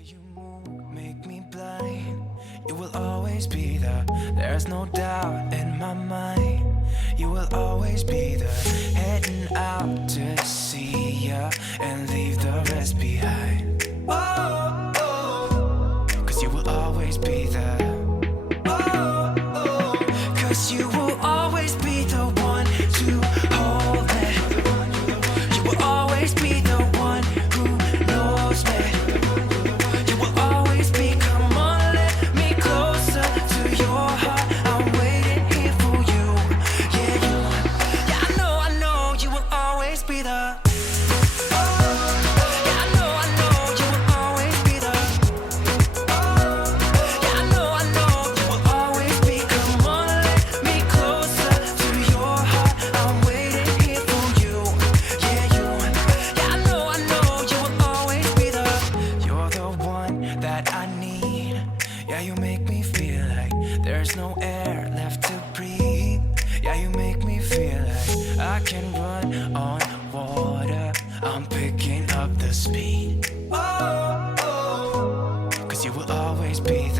You move, make me blind. You will always be there. There's no doubt in my mind. You will always be there. Heading out to see ya and leave the rest behind. Oh, oh, 'cause you will always be there. Oh, oh, 'cause you will always be the one to hold me. You will always be the one who knows me. There's no air left to breathe. Yeah, you make me feel like I can run on water. I'm picking up the speed. Oh, oh, 'cause you will always be there.